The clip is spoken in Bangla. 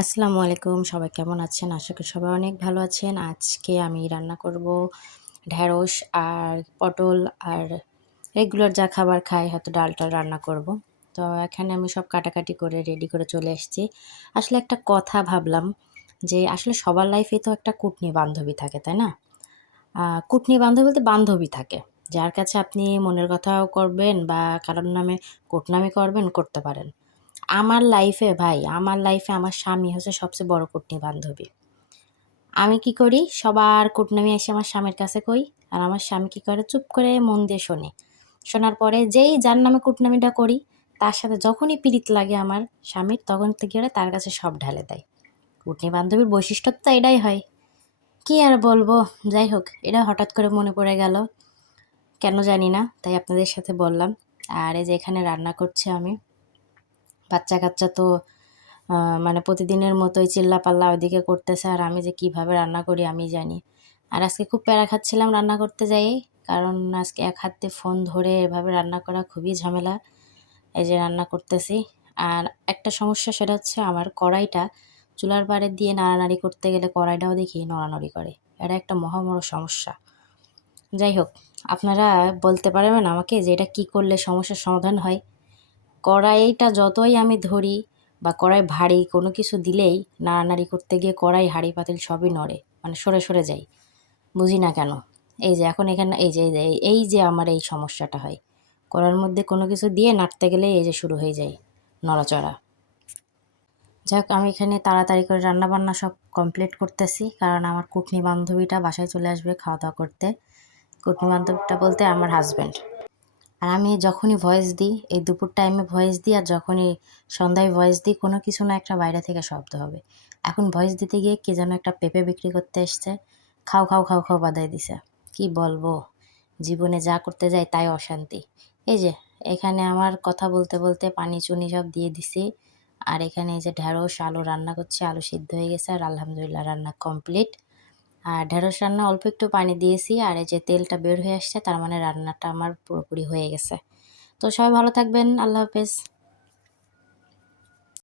আসসালামু আলাইকুম। সবাই কেমন আছেন? আশা করি সবাই অনেক ভালো আছেন। আজকে আমি রান্না করব ঢেঁড়স আর পটল আর রেগুলার যা খাবার খাই, হয়তো ডাল-টাল রান্না করব। তো এখানে আমি সব কাটাকাটি করে রেডি করে চলে এসেছি। আসলে একটা কথা ভাবলাম যে আসলে সবার লাইফেই তো একটা কুটনি বান্ধবী থাকে, তাই না? কুটনি বান্ধবী বলতে বান্ধবী থাকে। যার কাছে আপনি মনের কথাও করবেন বা কারোর নামে কুটনামি করবেন, করতে পারেন। আমার লাইফে আমার স্বামী হচ্ছে সবচেয়ে বড় কুটনি বান্ধবী। আমি কি করি? সবার কুটনামি এসে আমার স্বামীর কাছে কই। আর আমার স্বামী কি করে? চুপ করে মন দিয়ে শোনে। শোনার পরে যেই যার নামে কুটনামিটা করি, তার সাথে যখনই পীড়িত লাগে আমার স্বামীর, তখন থেকে ওরা তার কাছে সব ঢেলে দেয়। কুটনি বান্ধবীর বৈশিষ্ট্য তো এটাই হয়। কি আর বলবো? যাই হোক, এটা হঠাৎ করে মনে পড়ে গেল। কেন জানি না। তাই আপনাদের সাথে বললাম। আর এই যে এখানে রান্না করছি আমি। বাচ্চা-কাচ্চা তো মানে প্রতিদিনের মতোই চিল্লাপাল্লা ওইদিকে করতেছে, আর আমি যে কীভাবে রান্না করি আমিই জানি। আর আজকে খুব প্যারা খাচ্ছিলাম রান্না করতে যেয়ে, কারণ আজকে এক হাতে ফোন ধরে এভাবে রান্না করা খুবই ঝামেলা। এই যে রান্না করতেছি। আর একটা সমস্যা, সেটা হচ্ছে আমার কড়াইটা চুলার পাড়ে দিয়ে নাড়ানাড়ি করতে গেলে কড়াইটাও দেখি নড়ানড়ি করে। এটা একটা মহা বড় সমস্যা। যাই হোক, আপনারা বলতে পারবেন আমাকে যে এটা কী করলে সমস্যার সমাধান হয়? কড়াইটা যতই আমি ধরি বা কড়াই ভারী কোনো কিছু দিলেই নাড়ানাড়ি করতে গিয়ে কড়াই, হাঁড়ি, পাতিল সবই নড়ে। মানে সরে, সরে যায়। বুঝি না কেন? এই যে এখন এখানে এই যে আমার এই সমস্যাটা হয়। কড়াইর মধ্যে কোনো কিছু দিয়ে নাড়তে গেলেই এই যে শুরু হয়ে যায় নড়াচড়া। যাক, আমি এখানে তাড়াতাড়ি করে রান্নাবান্না সব কমপ্লিট করতেছি, কারণ আমার কুটনি বান্ধবীটা বাসায় চলে আসবে খাওয়া-দাওয়া করতে। কুটনি বান্ধবীটা বলতে আমার হাসব্যান্ড। আর আমি যখনই ভয়েস দিই, এই দুপুর টাইমে ভয়েস দিই, আর যখনই সন্ধ্যায় ভয়েস দিই, কোনো কিছু না একটা বাইরে থেকে শব্দ হবে। এখন ভয়েস দিতে গিয়ে কে যেন একটা পেঁপে বিক্রি করতে এসছে। খাও, খাও, খাও, খাও বাদায় দিছে। কি বলবো? জীবনে যা করতে যাই তাই অশান্তি। এই যে এখানে আমার কথা বলতে, বলতে পানি চুনি সব দিয়ে দিছি। আর এখানে এই যে ঢেঁড়স, আলু রান্না করছি। আলু সিদ্ধ হয়ে গেছে আর আলহামদুলিল্লাহ রান্না কমপ্লিট। আর ঢেঁড়স রান্না অল্প একটু পানি দিয়েছি, আর এই যে তেলটা বের হয়ে আসছে, তার মানে রান্নাটা আমার পুরোপুরি হয়ে গেছে। তো সবাই ভালো থাকবেন। আল্লাহ হাফেজ।